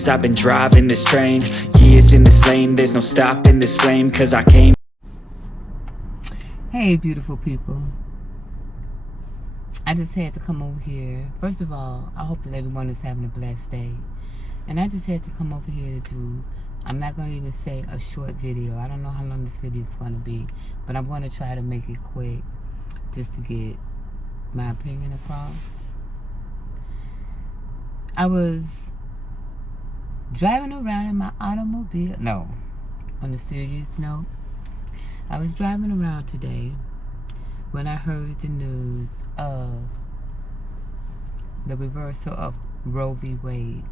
chains. I've been driving this train, years in this lane. There's no stopping this flame, cause I came. Hey beautiful people, I just had to come over here. First of all, I hope that everyone is having a blessed day. And I just had to come over here to, I'm not going to even say a short video. I don't know how long this video is going to be, but I'm going to try to make it quick just to get my opinion across. I was driving around in my automobile. No, on a serious note, I was driving around today when I heard the news of the reversal of Roe v. Wade.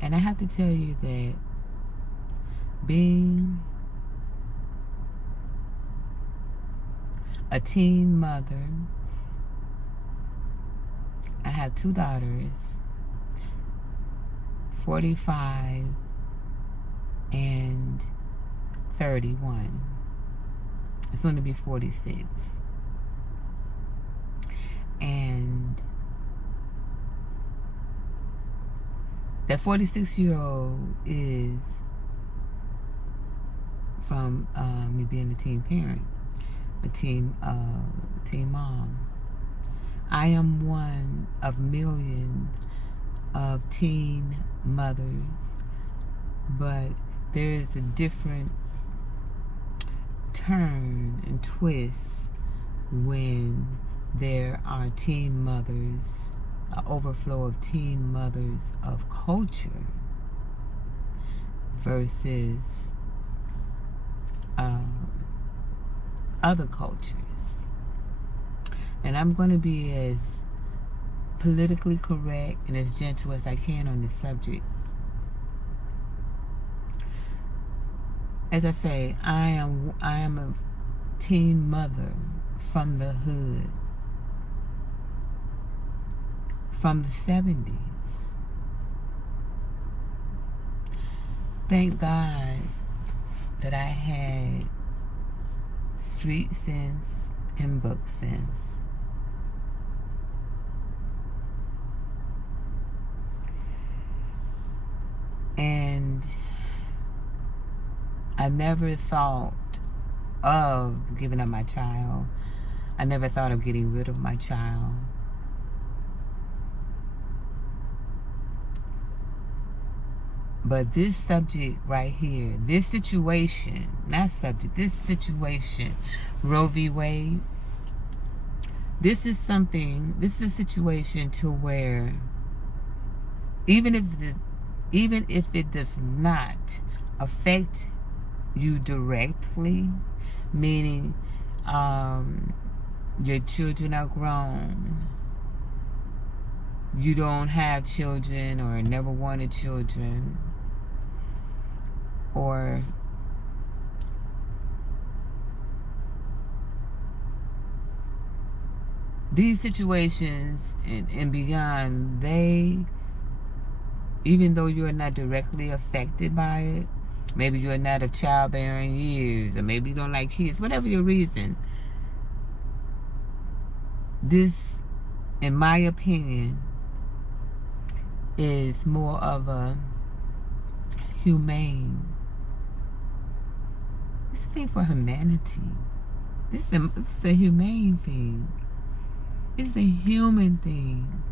And I have to tell you that being a teen mother, I have 2 daughters, 45 and 31. It's going to be 46. And that 46-year-old is from me being a teen parent, a teen mom. I am one of millions of teen mothers, but there's a different turn and twist when there are teen mothers, an overflow of teen mothers of culture versus other cultures. And I'm going to be as politically correct and as gentle as I can on this subject. As I say, I am a teen mother from the hood, from the 70s. Thank God that I had street sense and book sense. And I never thought of giving up my child. I never thought of getting rid of my child. But this subject right here, this situation, not subject, this situation, Roe v. Wade, this is a situation to where even if it does not affect you directly, meaning your children are grown, you don't have children or never wanted children, or these situations and beyond, even though you're not directly affected by it, maybe you're not of childbearing years, or maybe you don't like kids, whatever your reason, this, in my opinion, is more of a humane. This is a thing for humanity. This is a humane thing. This is a human thing.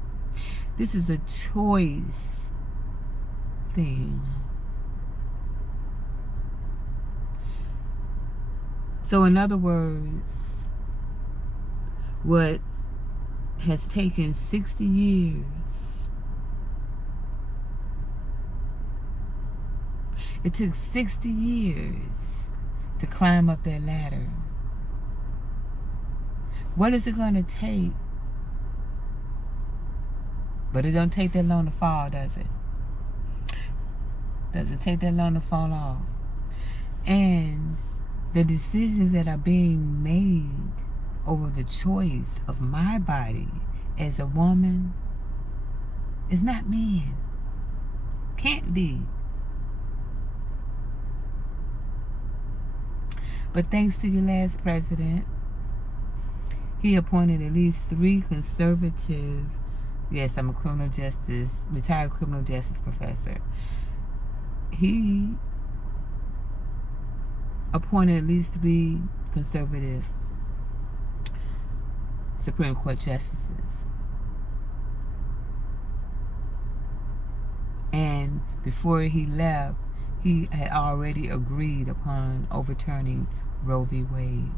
This is a choice thing. So in other words, what has taken 60 years, it took 60 years to climb up that ladder. What is it going to take? But it don't take that long to fall, does it? Doesn't take that long to fall off. And the decisions that are being made over the choice of my body as a woman is not men. Can't be. But thanks to your last president, he appointed at least 3 conservative Yes, I'm a retired criminal justice professor. He appointed at least 3 conservative Supreme Court justices. And before he left, he had already agreed upon overturning Roe v. Wade.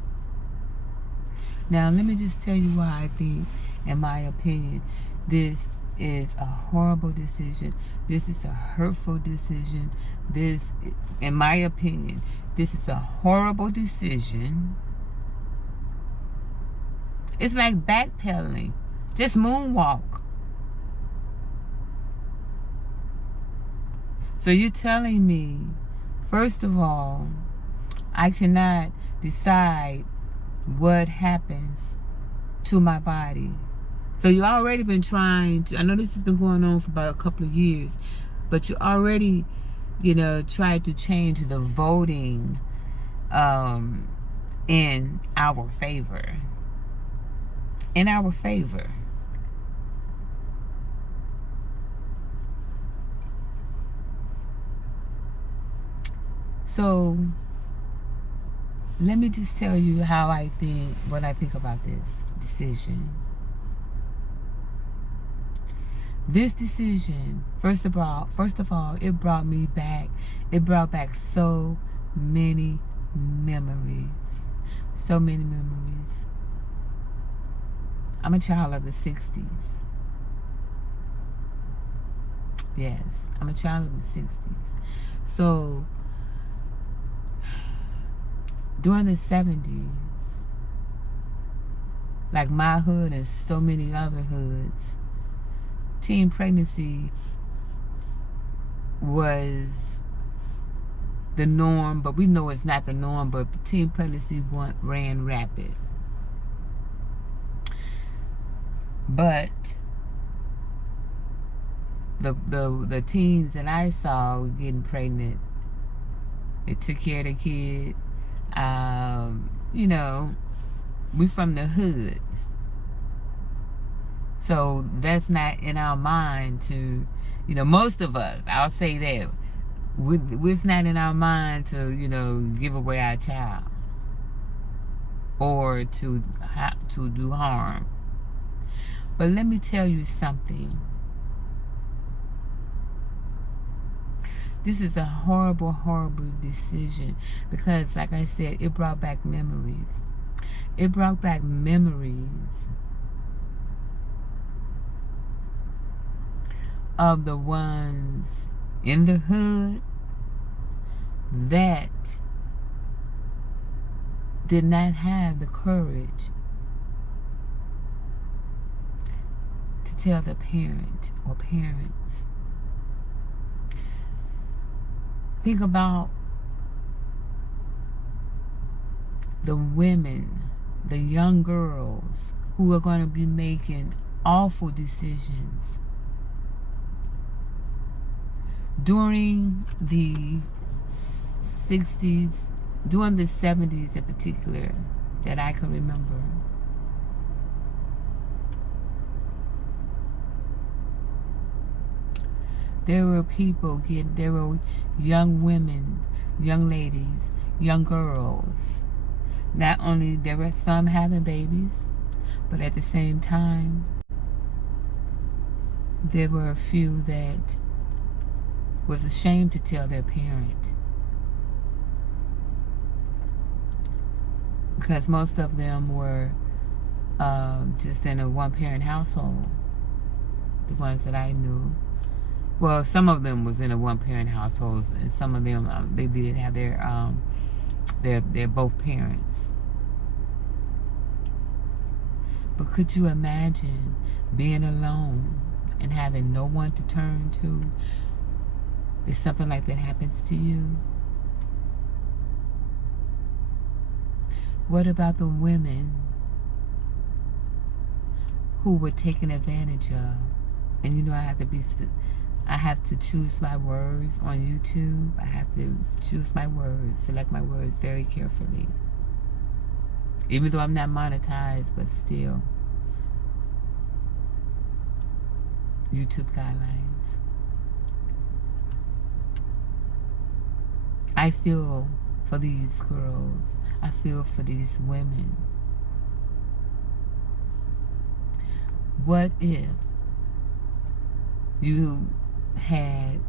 Now, let me just tell you why I think, in my opinion, this is a horrible decision. This is a hurtful decision. This, in my opinion, this is a horrible decision. It's like backpedaling. Just moonwalk. So you're telling me, first of all, I cannot decide what happens to my body. So you already been trying to, I know this has been going on for about a couple of years, but you already, tried to change the voting in our favor. In our favor. So let me just tell you what I think about this decision. This decision, first of all, it brought back so many memories. So many memories. I'm a child of the 60s. Yes, I'm a child of the 60s. So during the 70s, like my hood and so many other hoods, teen pregnancy was the norm, but we know it's not the norm, but teen pregnancy ran rapid. But the teens that I saw were getting pregnant. They took care of the kid. We from the hood. So that's not in our mind to, most of us, I'll say that, it's not in our mind to, give away our child or to do harm. But let me tell you something. This is a horrible, horrible decision because, like I said, it brought back memories. It brought back memories of the ones in the hood that did not have the courage to tell the parent or parents. Think about the women, the young girls who are going to be making awful decisions. During the 60s, during the 70s in particular, that I can remember, there were young women, young ladies, young girls. Not only there were some having babies, but at the same time, there were a few that was ashamed to tell their parent. Because most of them were just in a one-parent household. The ones that I knew. Well, some of them was in a one-parent household, and some of them they did have their both parents. But could you imagine being alone and having no one to turn to if something like that happens to you? What about the women who were taken advantage of? And I have to choose my words on YouTube. I have to choose my words, select my words very carefully. Even though I'm not monetized, but still. YouTube guidelines. I feel for these girls. I feel for these women. What if you had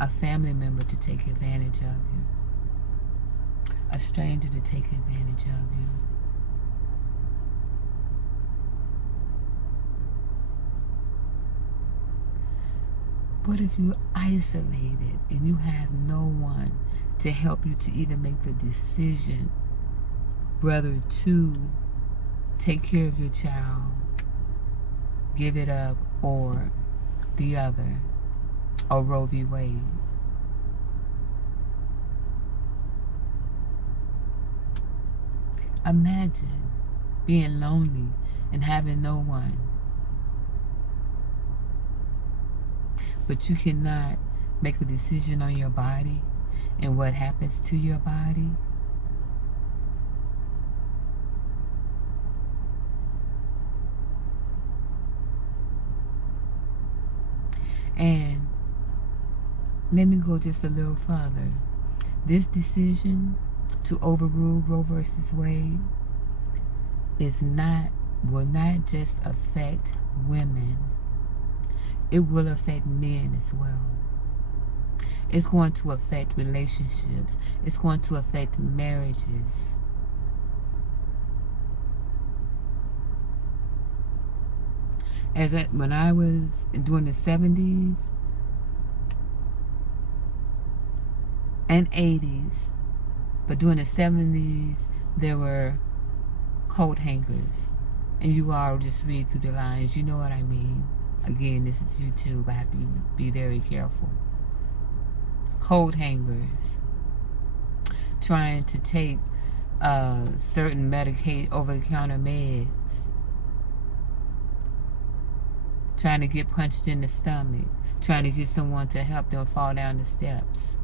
a family member to take advantage of you? A stranger to take advantage of you? What if you're isolated and you have no one to help you to even make the decision whether to take care of your child, give it up, or the other, or Roe v. Wade? Imagine being lonely and having no one. But you cannot make a decision on your body and what happens to your body. And let me go just a little further. This decision to overrule Roe versus Wade will not just affect women. It will affect men as well. It's going to affect relationships. It's going to affect marriages. When I was during the 70s and 80s, but during the 70s, there were coat hangers. And you all just read through the lines. You know what I mean. Again, this is YouTube. I have to be very careful. Coat hangers. Trying to take certain Medicaid over-the-counter meds. Trying to get punched in the stomach. Trying to get someone to help them fall down the steps.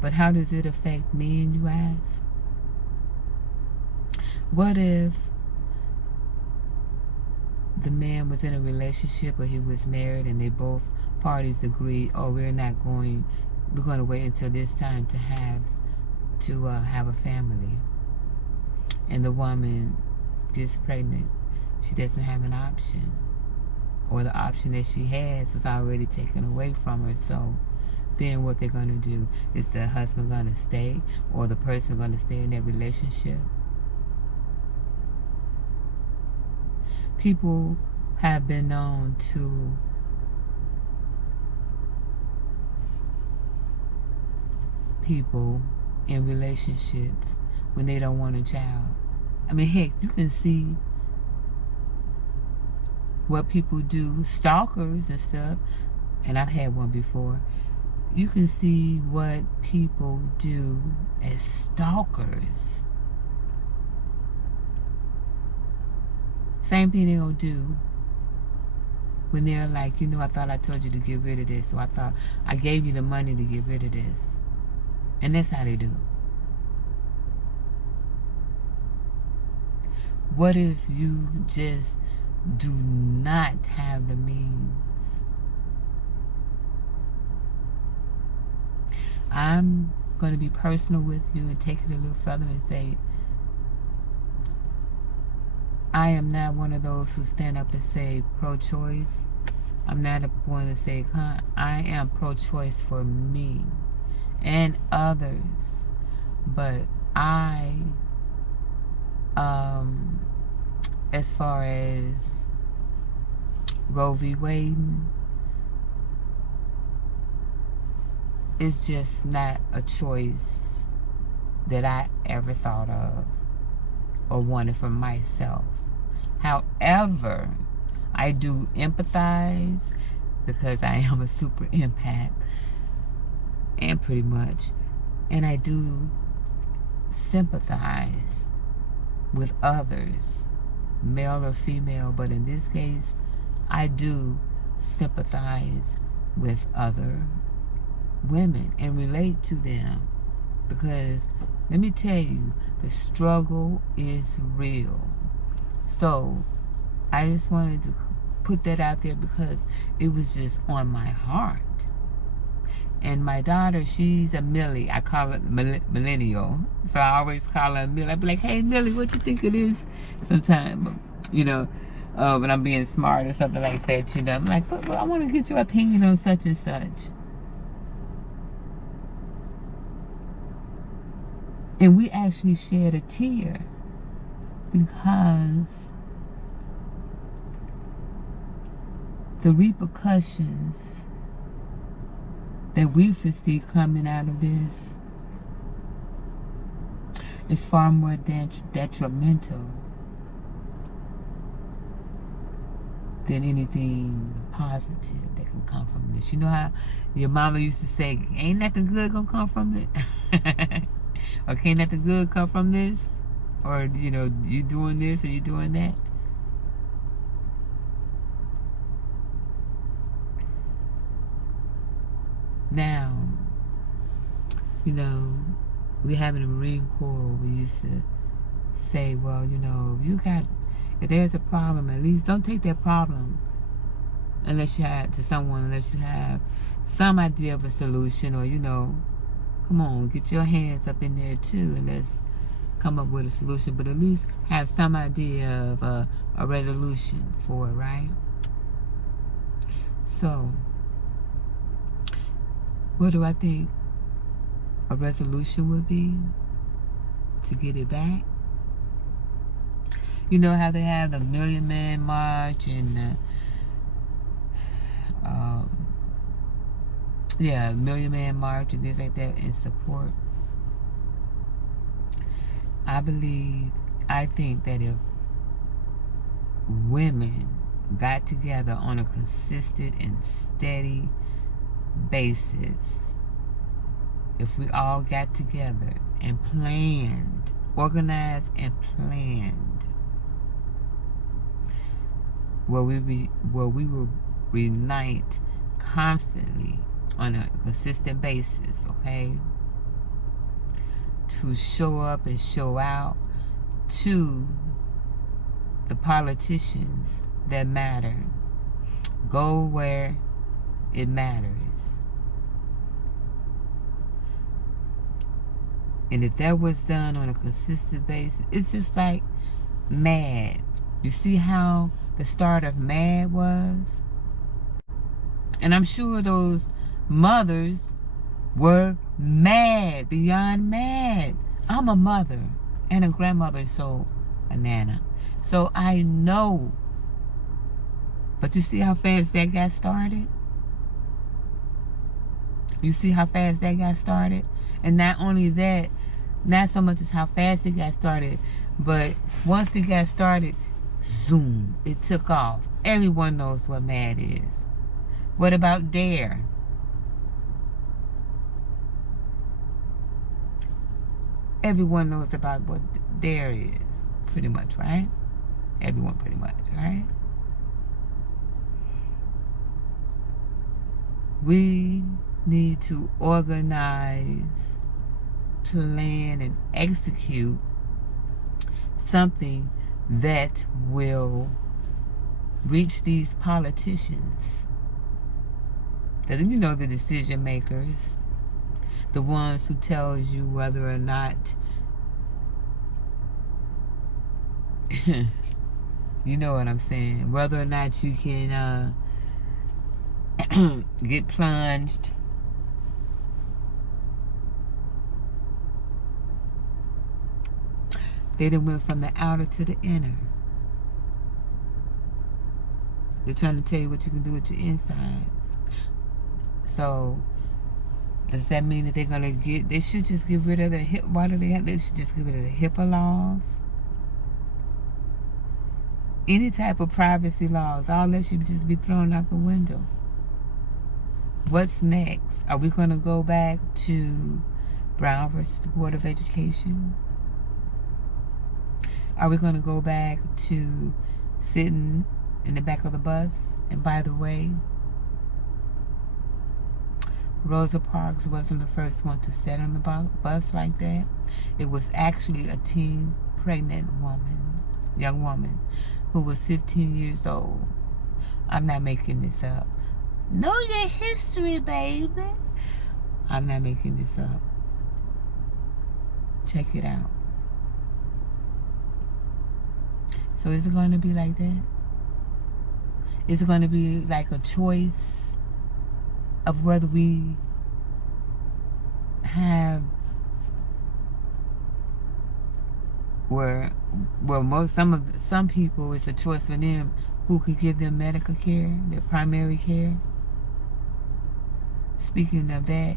But how does it affect men, you ask? What if the man was in a relationship or he was married and they both parties agreed, oh, we're going to wait until this time to have a family. And the woman gets pregnant. She doesn't have an option. Or the option that she has was already taken away from her. So then what they're going to do, is the husband going to stay or the person going to stay in that relationship? People have been known to people in relationships when they don't want a child. I mean, heck, you can see what people do, stalkers and stuff, and I've had one before. You can see what people do as stalkers. Same thing they'll do when they're like, I thought I told you to get rid of this, or I thought I gave you the money to get rid of this. And that's how they do. What if you just do not have the means? I'm going to be personal with you and take it a little further and say, I am not one of those who stand up and say pro-choice. I'm not one to say, I am pro-choice for me and others. But as far as Roe v. Wade, it's just not a choice that I ever thought of or wanted for myself. However, I do empathize because I am a super empath, and pretty much, and I do sympathize with others, male or female, but in this case, I do sympathize with other women and relate to them, because let me tell you, The struggle is real. So I just wanted to put that out there because it was just on my heart. And my daughter, she's a Millie. I call it millennial. So I always call her Millie. I be like, hey, Millie, what you think it is? Sometimes, you know, when I'm being smart or something like that, you know. I'm like, but I want to get your opinion on such and such. And we actually shed a tear because the repercussions that we foresee coming out of this is far more detrimental than anything positive that can come from this. You know how your mama used to say, ain't nothing good gonna come from it? Or can't nothing good come from this? Or, you know, you doing this or you doing that? Now, you know, we have in the Marine Corps, we used to say, well, you know, if there's a problem, at least don't take that problem unless you have some idea of a solution, or, you know, come on, get your hands up in there too and let's come up with a solution, but at least have some idea of a resolution for it, right? So, what do I think a resolution would be to get it back? You know how they have the Million Man March and Million Man March and things like that in support. I think that if women got together on a consistent and steady basis, if we all got together and planned, organized and planned, where we will reunite constantly on a consistent basis, okay, to show up and show out to the politicians that matter. Go where it matters. And if that was done on a consistent basis, it's just like MAD. You see how the start of MAD was? And I'm sure those mothers were mad, beyond mad. I'm a mother and a grandmother, so a nana. So I know. But you see how fast that got started? You see how fast that got started? And not only that, not so much as how fast it got started, but once it got started, zoom, it took off. Everyone knows what MAD is. What about DARE? Everyone knows about what DARE is, pretty much, right? Everyone pretty much, right? We need to organize, plan, and execute something that will reach these politicians. Because, you know, the decision makers, the ones who tells you whether or not you know what I'm saying, whether or not you can get plunged they done went from the outer to the inner. They're trying to tell you what you can do with your insides. So does that mean that they're gonna they should just get rid of the why do they should just get rid of the HIPAA laws? Any type of privacy laws, all that should just be thrown out the window. What's next? Are we gonna go back to Brown versus the Board of Education? Are we gonna go back to sitting in the back of the bus? And by the way, Rosa Parks wasn't the first one to sit on the bus like that. It was actually a teen pregnant young woman, who was 15 years old. I'm not making this up. Know your history, baby. I'm not making this up. Check it out. So is it going to be like that? Is it going to be like a choice of whether we have some people, it's a choice for them who can give them medical care, their primary care? Speaking of that,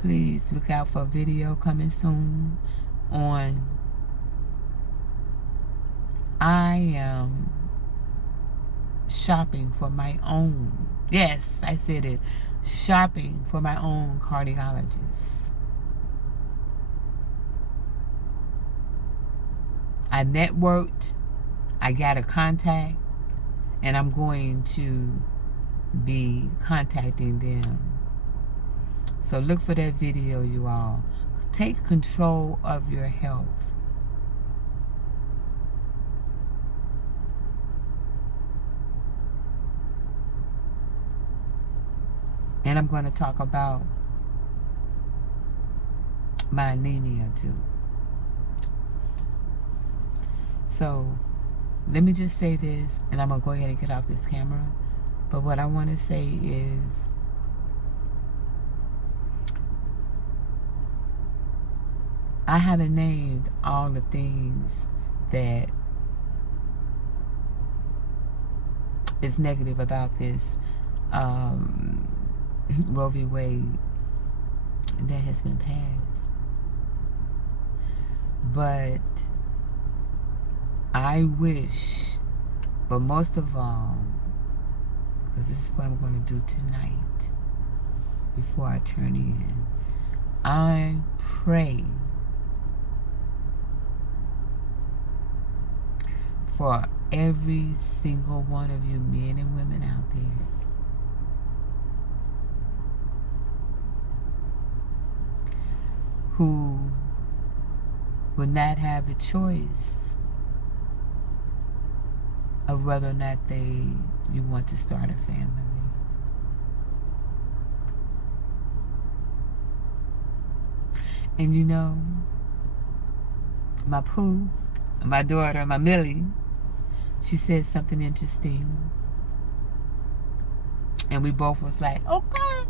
please look out for a video coming soon on I am shopping for my own, yes, I said it, shopping for my own cardiologist. I networked, I got a contact, and I'm going to be contacting them. So look for that video, you all. Take control of your health. And I'm going to talk about my anemia too. So let me just say this, and I'm going to go ahead and get off this camera. But what I want to say is, I haven't named all the things that is negative about this Roe v. Wade that has been passed. But I wish, but most of all, because this is what I'm going to do tonight before I turn in, I pray for every single one of you men and women out there who will not have the choice of whether or not you want to start a family. And you know, my Pooh, my daughter, my Millie, she said something interesting. And we both was like, okay.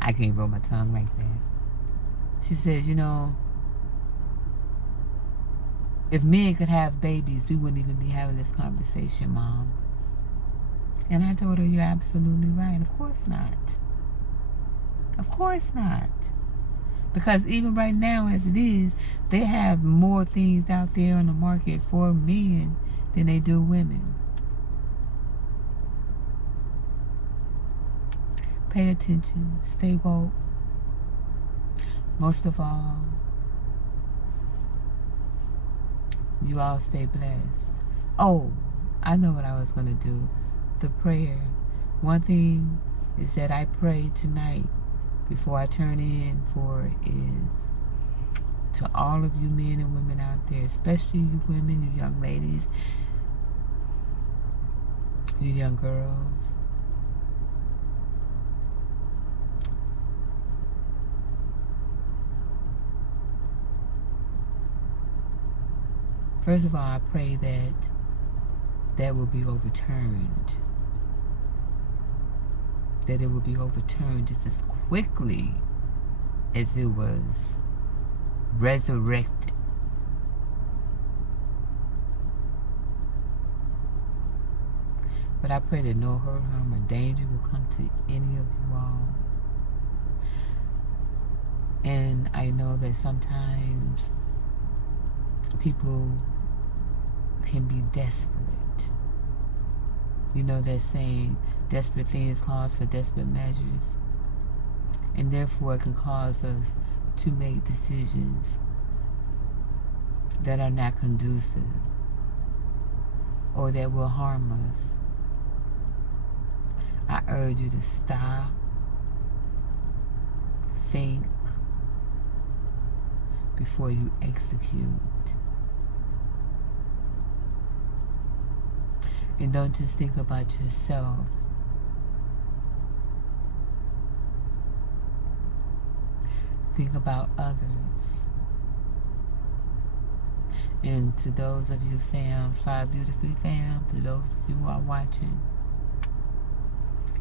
I can't roll my tongue like that. She says, you know, if men could have babies, we wouldn't even be having this conversation, Mom. And I told her, you're absolutely right. Of course not. Of course not. Because even right now, as it is, they have more things out there on the market for men than they do women. Pay attention. Stay woke. Most of all, you all stay blessed. Oh, I know what I was going to do. The prayer. One thing is that I pray tonight before I turn in for it is to all of you men and women out there, especially you women, you young ladies, you young girls. First of all, I pray that will be overturned. That it will be overturned just as quickly as it was resurrected. But I pray that no hurt, harm, or danger will come to any of you all. And I know that sometimes people can be desperate. You know that saying, desperate things cause for desperate measures. And therefore it can cause us to make decisions that are not conducive or that will harm us. I urge you to stop think before you execute. And don't just think about yourself. Think about others. And to those of you fam, Fly Beautifully fam, to those of you who are watching,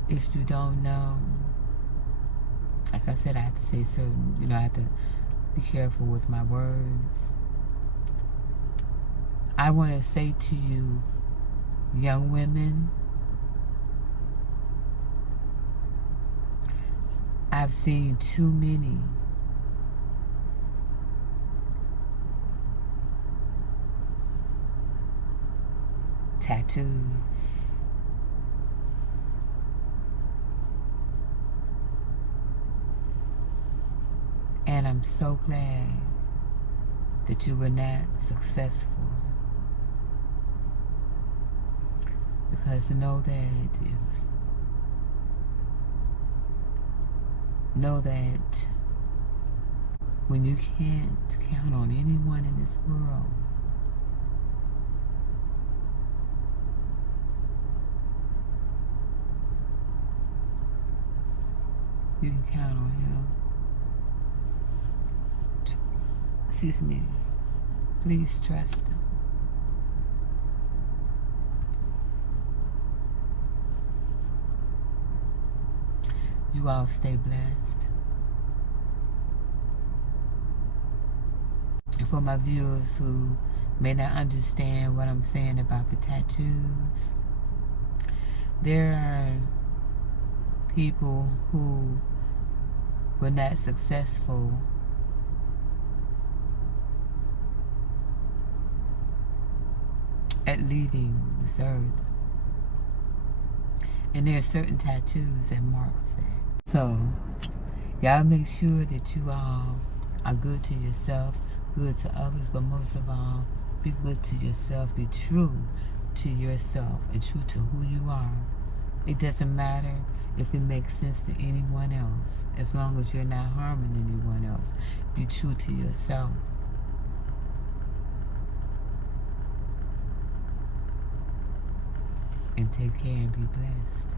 if you don't know, like I said, I have to say certain, I have to be careful with my words. I want to say to you, young women, I've seen too many tattoos. And I'm so glad that you were not successful. Because know that when you can't count on anyone in this world, you can count on him. Excuse me. Please trust him. You all stay blessed. And for my viewers who may not understand what I'm saying about the tattoos, there are people who were not successful at leaving this earth. And there are certain tattoos that marks that. So, y'all make sure that you all are good to yourself, good to others, but most of all, be good to yourself. Be true to yourself and true to who you are. It doesn't matter if it makes sense to anyone else, as long as you're not harming anyone else. Be true to yourself. And take care and be blessed.